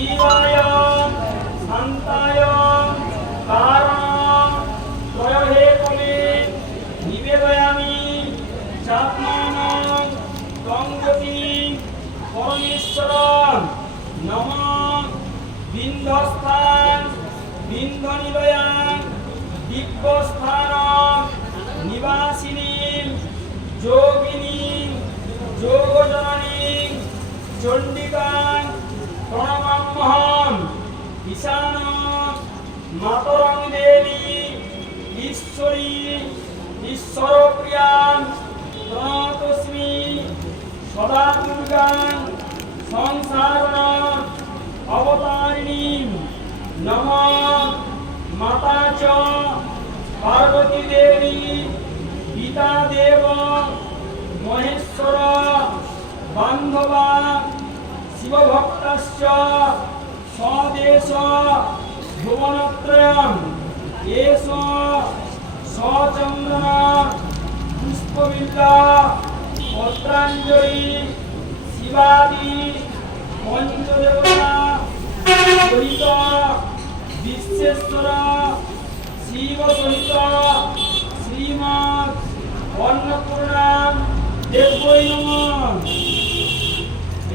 শিবায় শান্তায় কারণ ত্রয়হে কলে নিবেদয়ামি চাত্মানং তঙ্গতি পরমেশ্বর নমঃ বিন্ধস্থান বিন্ধনিলয়াং দিব্যস্থান নিবাসিনী যোগিনী যোগজননী চণ্ডিকাং প্রণমাম্যহম ঈশান মাতরং দেবী ঈশ্বরী ঈশ্বরপ্রিয়াং প্রণতস্মি সদা দুর্গাং সংসারণ অবতারিণী নমঃ মাতা চ পার্বতী দেবী পিতা দেব মহেশ্বর বান্ধবা শিবভক্তস্য স্বদেশ ভুবনত্রয়ং এষ সচন্দন পুষ্পবিল্লা পত্রাঞ্জলি শিবাদি পঞ্চদেবতা সহিত বিশ্বেশ্বর শিব সহিত শ্রীমৎ অন্নপূর্ণা দেবৈ নমঃ।